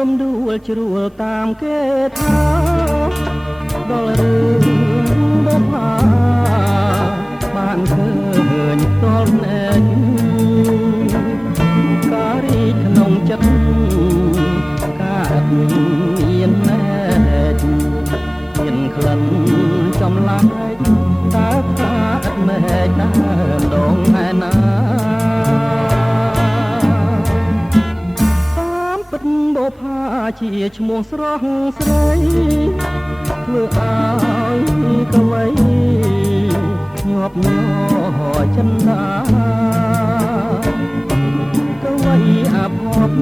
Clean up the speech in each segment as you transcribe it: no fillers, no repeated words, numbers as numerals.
រំដួលជ្រួលតាមគេថាដល់រឿងបុប្ផាបានឃើញផ្ទាល់ភ្នែកការីក្នុងចិត្តកើតមានណែតមានក្លិនចំឡាយតើថាអត់មែកណាដងឯណាតាមពិតបុប្ផាជាឈ្មោះស្រស់ស្រីធ្វើឲ្យកវីញាប់ញ័រចិន្តាកវីអភ័ព្វ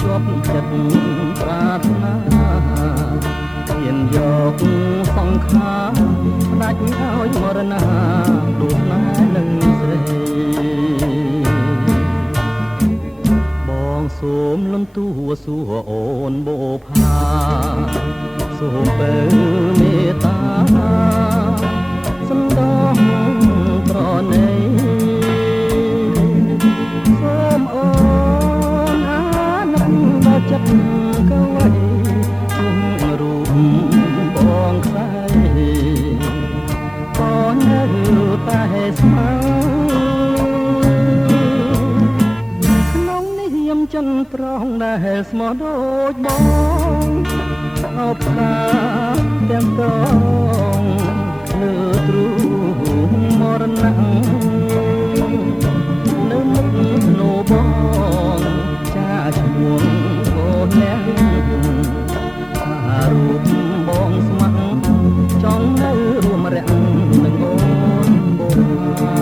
ជាប់ចិត្តប្រាថ្នាហ៊ានយកសង្ខារផ្ដាច់ឲ្យមរណាដូច្នេះនឹងស្រីបងសូមលំទួសួរអូនបុប្ផាសូមបើមេត្តាសំដងត្រណីសូមអូនអាណិតដល់ចិត្តកវីជុំរូបបងខ្សែបងនៅតែស្មៅក្នុងនាមចិនត្រង់ដែលស្មោះដូចបងអបថាទាំងតងលើទ្រូងមរណៈនៅមុខនោបងចាឈ្មោះអូនអ្នកថារូបបងស្ម័គ្រចង់នៅរួមរះនឹងអូនបុប្ផា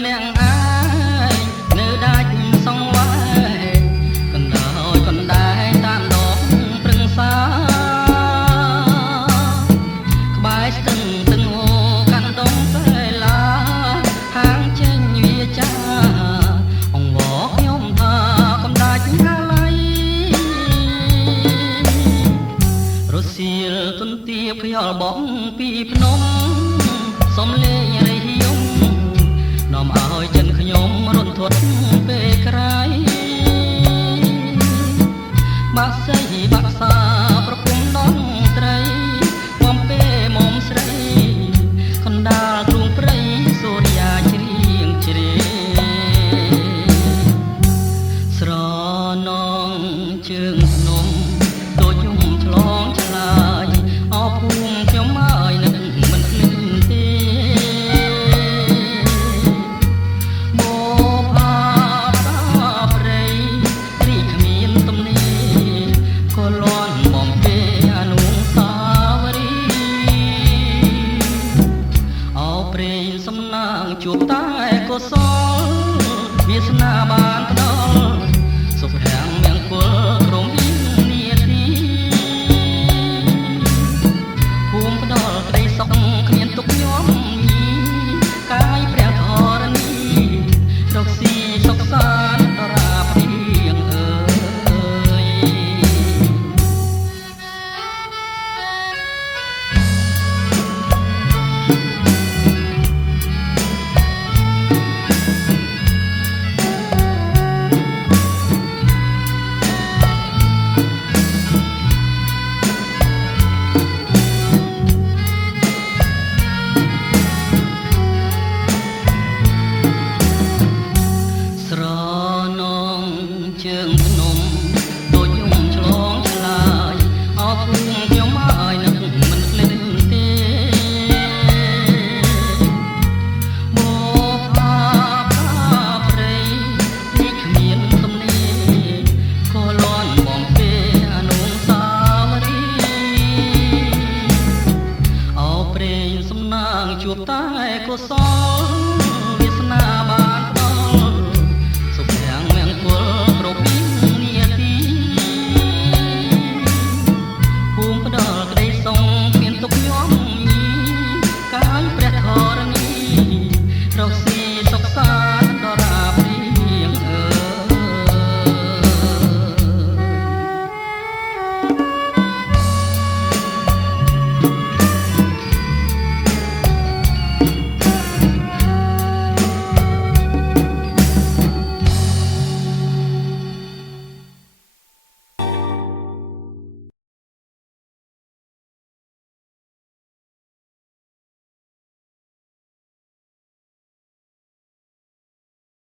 ម្នាក់ឯងនៅដាច់សងវែងកណ្ដោយកណ្ដែងតាមដងព្រឹងសាក្បែរស្ទឹងទឹងហូរកាន់ដងសែឡាហាងចេញវាចាអង្វរខ្ញុំថាកំដាច់ហាឡៃរសៀលទុនទាបខ្យល់បងពីភ្នំសំលេងរៃយំនាំឲ្យចិនខ្ញុំរន្ធត់ពេលក្រៃបាក់សៃបាក់សាប្រពំដងត្រីបំពេលមុំស្រីកណ្ដាលទ្រូងព្រៃសូរិយាជ្រៀងជ្រេស្រនងជើងភ្នំដូចយំឆ្លងឆ្លាយអភូមិខ្ញុំហើយនឹងមិនភ្លេចទេបបអាតាព្រៃរីគ្មានទំនេរក៏លន់បំពេអនុស្សាវរីយ៍អោព្រេងសំណាងជួបតែកុសលវាសនាបានផ្ដល់សុខរាំងមង្គលក្រុមវិនាទីភូមិផ្ដល់ក្តីសុខគ្មានទុកញោមញីកាយព្រះធរណីរកស៊ីសុខសាន្តដរាព្រៀងអើយស្រនងជើងភ្នំដូចយំឆ្លងឆ្លាយអោភូមិខ្ញុំហើយនឹងមិនភ្លេចទេបបអាតាព្រៃនេះគ្មានទំនេរក៏លន់បំពេអនុស្សាវរីយ៍អោព្រេងសំណាងជួបតែកុសល